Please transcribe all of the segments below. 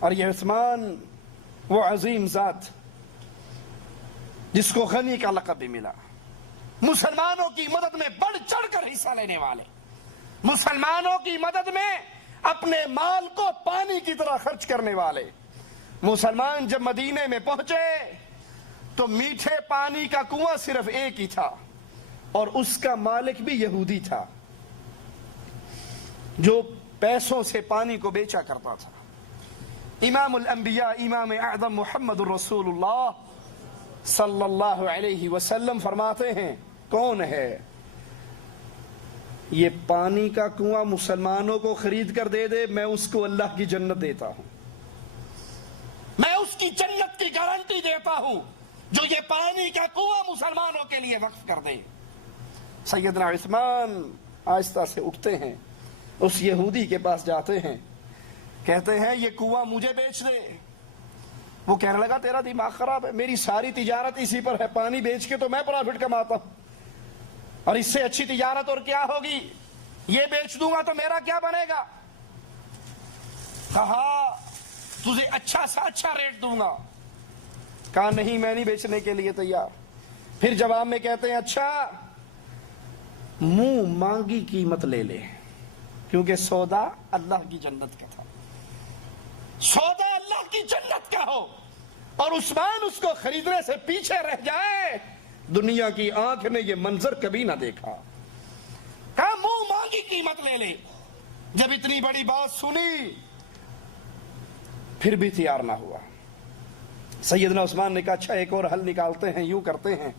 اور یہ عثمان وہ عظیم ذات جس کو غنی کا لقب بھی ملا، مسلمانوں کی مدد میں بڑھ چڑھ کر حصہ لینے والے، مسلمانوں کی مدد میں اپنے مال کو پانی کی طرح خرچ کرنے والے۔ مسلمان جب مدینے میں پہنچے تو میٹھے پانی کا کنواں صرف ایک ہی تھا، اور اس کا مالک بھی یہودی تھا جو پیسوں سے پانی کو بیچا کرتا تھا۔ امام الانبیاء امام اعظم محمد الرسول اللہ صلی اللہ علیہ وسلم فرماتے ہیں، کون ہے یہ پانی کا کنواں مسلمانوں کو خرید کر دے دے، میں اس کو اللہ کی جنت دیتا ہوں، میں اس کی جنت کی گارنٹی دیتا ہوں جو یہ پانی کا کنواں مسلمانوں کے لیے وقف کر دے۔ سیدنا عثمان آہستہ سے اٹھتے ہیں، اس یہودی کے پاس جاتے ہیں، کہتے ہیں یہ کنواں مجھے بیچ دے۔ وہ کہنے لگا تیرا دماغ خراب ہے، میری ساری تجارت اسی پر ہے، پانی بیچ کے تو میں پرافٹ کماتا ہوں، اور اس سے اچھی تجارت اور کیا ہوگی، یہ بیچ دوں گا تو میرا کیا بنے گا؟ کہا تجھے اچھا سا اچھا ریٹ دوں گا۔ کہا نہیں، میں نہیں بیچنے کے لیے تیار۔ پھر جواب میں کہتے ہیں اچھا منہ مانگی قیمت لے لے، کیونکہ سودا اللہ کی جنت کا تھا، سودا اللہ کی جنت کا ہو اور عثمان اس کو خریدنے سے پیچھے رہ جائے، دنیا کی آنکھ نے یہ منظر کبھی نہ دیکھا۔ کہا منہ مانگی قیمت لے لے۔ جب اتنی بڑی بات سنی پھر بھی تیار نہ ہوا۔ سیدنا عثمان نے کہا اچھا ایک اور حل نکالتے ہیں، یوں کرتے ہیں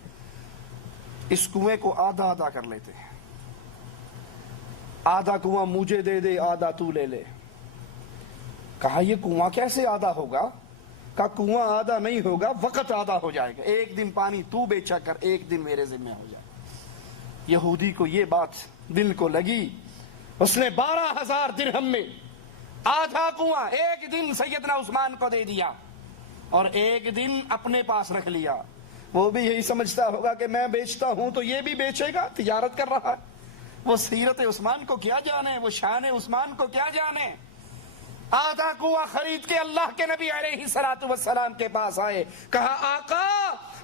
اس کنویں کو آدھا آدھا کر لیتے ہیں، آدھا کنواں مجھے دے دے، آدھا تو لے لے۔ کہا یہ کنواں کیسے آدھا ہوگا؟ کہا کنواں آدھا نہیں ہوگا، وقت آدھا ہو جائے گا، ایک دن پانی تو بیچا کر، ایک دن میرے ذمہ ہو جائے گا۔ یہودی کو یہ بات دل کو لگی، اس نے 12,000 درہم میں آدھا کنواں ایک دن سیدنا عثمان کو دے دیا اور ایک دن اپنے پاس رکھ لیا۔ وہ بھی یہی سمجھتا ہوگا کہ میں بیچتا ہوں تو یہ بھی بیچے گا، تجارت کر رہا ہے۔ وہ سیرت عثمان کو کیا جانے، وہ شان عثمان کو کیا جانے۔ آدھا کنواں خرید کے اللہ کے نبی علیہ الصلوۃ والسلام کے پاس آئے، کہا آقا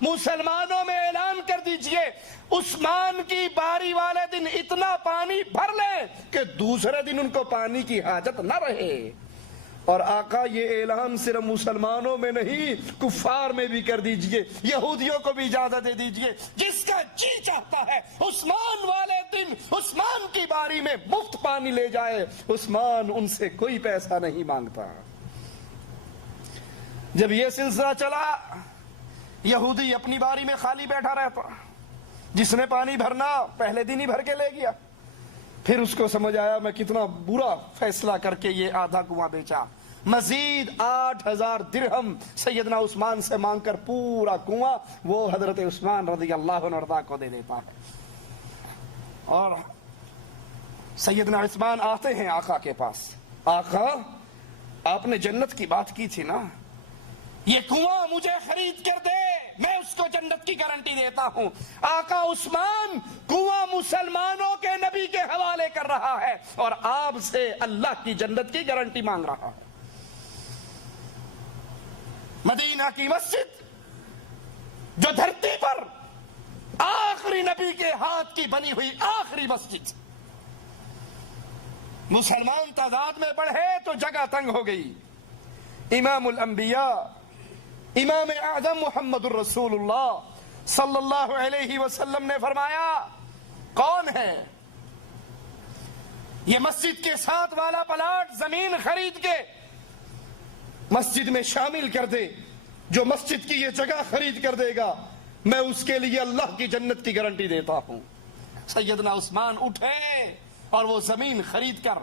مسلمانوں میں اعلان کر دیجئے عثمان کی باری والے دن اتنا پانی بھر لیں کہ دوسرے دن ان کو پانی کی حاجت نہ رہے۔ اور آقا یہ اعلان صرف مسلمانوں میں نہیں، کفار میں بھی کر دیجئے، یہودیوں کو بھی اجازت دے دیجئے، جس کا جی چاہتا ہے عثمان والے دن عثمان کی باری میں مفت پانی لے جائے، عثمان ان سے کوئی پیسہ نہیں مانگتا۔ جب یہ سلسلہ چلا یہودی اپنی باری میں خالی بیٹھا رہتا، جس نے پانی بھرنا پہلے دن ہی بھر کے لے گیا۔ پھر اس کو سمجھ آیا میں کتنا برا فیصلہ کر کے یہ آدھا کنواں بیچا، مزید 8,000 درہم سیدنا عثمان سے مانگ کر پورا کنواں وہ حضرت عثمان رضی اللہ عنہ کو دے دیتا ہے۔ اور سیدنا عثمان آتے ہیں آقا کے پاس، آقا آپ نے جنت کی بات کی تھی نا، یہ کنواں مجھے خرید کر دے، میں اس کو جنت کی گارنٹی دیتا ہوں۔ آقا عثمان کنواں مسلمانوں کے نبی کے حوالے کر رہا ہے اور آپ سے اللہ کی جنت کی گارنٹی مانگ رہا ہے۔ مدینہ کی مسجد جو دھرتی پر آخری نبی کے ہاتھ کی بنی ہوئی آخری مسجد، مسلمان تعداد میں بڑھے تو جگہ تنگ ہو گئی۔ امام الانبیاء امام اعظم محمد الرسول اللہ صلی اللہ علیہ وسلم نے فرمایا کون ہے یہ مسجد کے ساتھ والا پلاٹ زمین خرید کے مسجد میں شامل کر دے، جو مسجد کی یہ جگہ خرید کر دے گا میں اس کے لیے اللہ کی جنت کی گارنٹی دیتا ہوں۔ سیدنا عثمان اٹھے اور وہ زمین خرید کر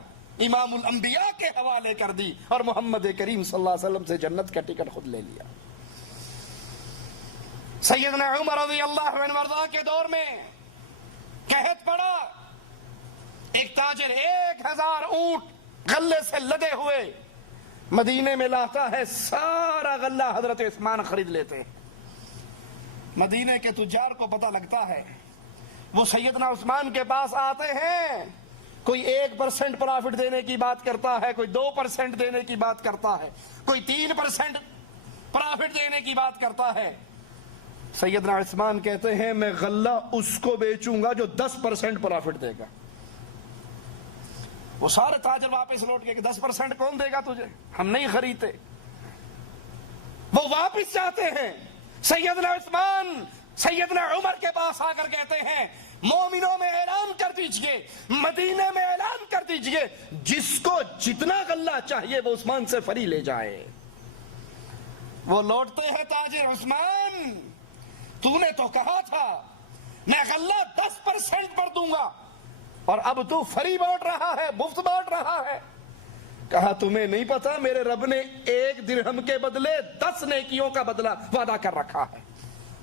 امام الانبیاء کے حوالے کر دی اور محمد کریم صلی اللہ علیہ وسلم سے جنت کا ٹکٹ خود لے لیا۔ سیدنا عمر رضی اللہ عنہ وارضاہ کے دور میں قحط پڑا، ایک تاجر 1,000 اونٹ غلے سے لدے ہوئے مدینے میں لاتا ہے، سارا غلہ حضرت عثمان خرید لیتے ہیں۔ مدینے کے تجار کو پتہ لگتا ہے، وہ سیدنا عثمان کے پاس آتے ہیں، کوئی 1% پرافٹ دینے کی بات کرتا ہے، کوئی 2% دینے کی بات کرتا ہے، کوئی 3% پرافٹ دینے کی بات کرتا ہے۔ سیدنا عثمان کہتے ہیں میں غلہ اس کو بیچوں گا جو 10% پرافٹ دے گا۔ وہ سارے تاجر واپس لوٹ کے کہ 10% کون دے گا تجھے، ہم نہیں خریدتے۔ وہ واپس جاتے ہیں، سیدنا عثمان سیدنا عمر کے پاس آ کر کہتے ہیں مومنوں میں اعلان کر دیجئے، مدینے میں اعلان کر دیجئے، جس کو جتنا غلہ چاہیے وہ عثمان سے فری لے جائے۔ وہ لوٹتے ہیں تاجر، عثمان تو نے تو کہا تھا میں غلہ 10% پر دوں گا اور اب تو فری بانٹ رہا ہے، مفت بانٹ رہا ہے۔ کہا تمہیں نہیں پتا میرے رب نے 1 درہم کے بدلے 10 نیکیوں کا بدلہ وعدہ کر رکھا ہے۔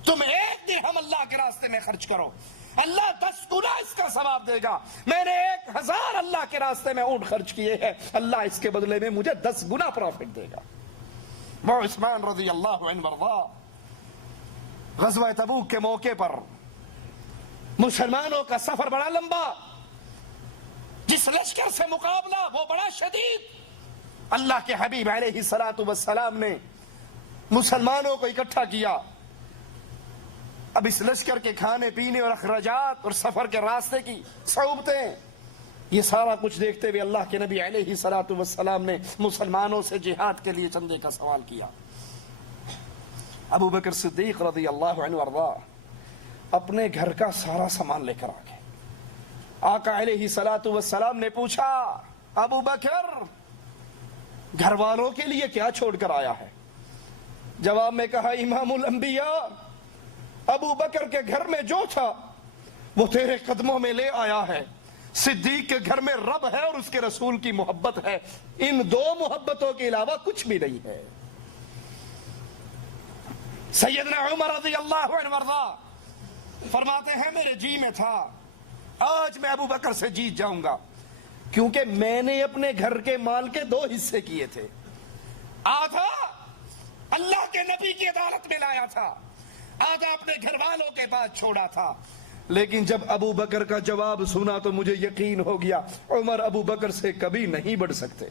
تم 1 درہم اللہ کے راستے میں خرچ کرو، اللہ 10 گنا اس کا ثواب دے گا۔ میں نے 1000 اللہ کے راستے میں اونٹ خرچ کیے ہیں، اللہ اس کے بدلے میں مجھے 10 گنا پروفٹ دے گا۔ وہ عثمان رضی اللہ عنہ وارضا غزوہ تبوک کے موقع پر مسلمانوں کا سفر بڑا لمبا، جس لشکر سے مقابلہ وہ بڑا شدید، اللہ کے حبیب علیہ الصلوۃ والسلام نے مسلمانوں کو اکٹھا کیا۔ اب اس لشکر کے کھانے پینے اور اخراجات اور سفر کے راستے کی صعوبتیں، یہ سارا کچھ دیکھتے ہوئے اللہ کے نبی علیہ الصلوۃ والسلام نے مسلمانوں سے جہاد کے لیے چندے کا سوال کیا۔ ابو بکر صدیق رضی اللہ عنہ وارضا اپنے گھر کا سارا سامان لے کر آ گئے۔ آقا علیہ الصلوۃ والسلام نے پوچھا ابو بکر گھر والوں کے لیے کیا چھوڑ کر آیا ہے؟ جواب میں کہا امام الانبیاء ابو بکر کے گھر میں جو تھا وہ تیرے قدموں میں لے آیا ہے۔ صدیق کے گھر میں رب ہے اور اس کے رسول کی محبت ہے، ان 2 محبتوں کے علاوہ کچھ بھی نہیں ہے۔ سیدنا عمر رضی اللہ عنہ وارضا فرماتے ہیں میرے جی میں تھا آج میں ابو بکر سے جیت جاؤں گا، کیونکہ میں نے اپنے گھر کے مال کے 2 حصے کیے تھے، آدھا اللہ کے نبی کی عدالت میں لایا تھا، آدھا اپنے گھر والوں کے پاس چھوڑا تھا۔ لیکن جب ابو بکر کا جواب سنا تو مجھے یقین ہو گیا عمر ابو بکر سے کبھی نہیں بڑھ سکتے۔